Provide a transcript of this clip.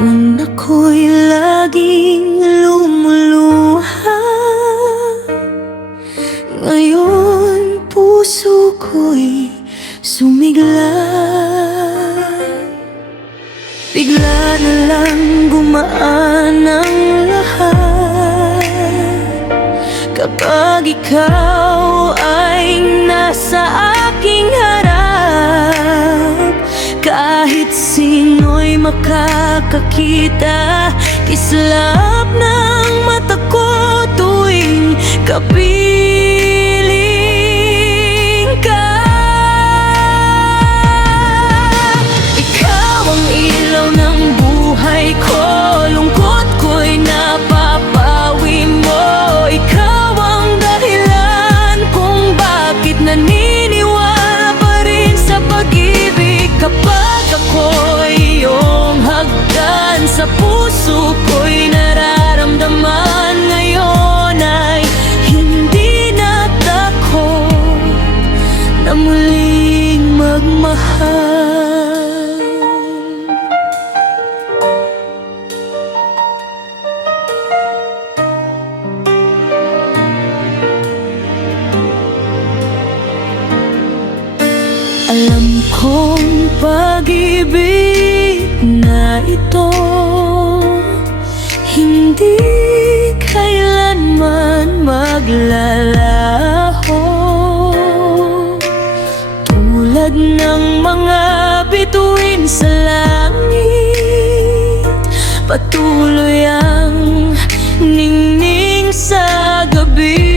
Noon ako'y laging lumuluha, ngayon puso ko'y sumigla. Bigla na lang gumaan ang lahat kapag ikaw ay nasa aking harap. Kahit sino'y makakakita, kislap ng mata ko tuwing kapiling ka. Ikaw ang ilaw ng buhay ko, lungkot ko'y napapawi mo. Ikaw ang dahilan kung bakit naniniwala pa rin sa pag-ibig. Kapag ako'y iyong hagdan, sa puso ko'y nararamdaman. Ngayon ay hindi na takot na muling magmahal. Alam kong pag-ibig na ito hindi kailanman maglalaho. Tulad ng mga bituin sa langit, patuloy ang ningning sa gabi.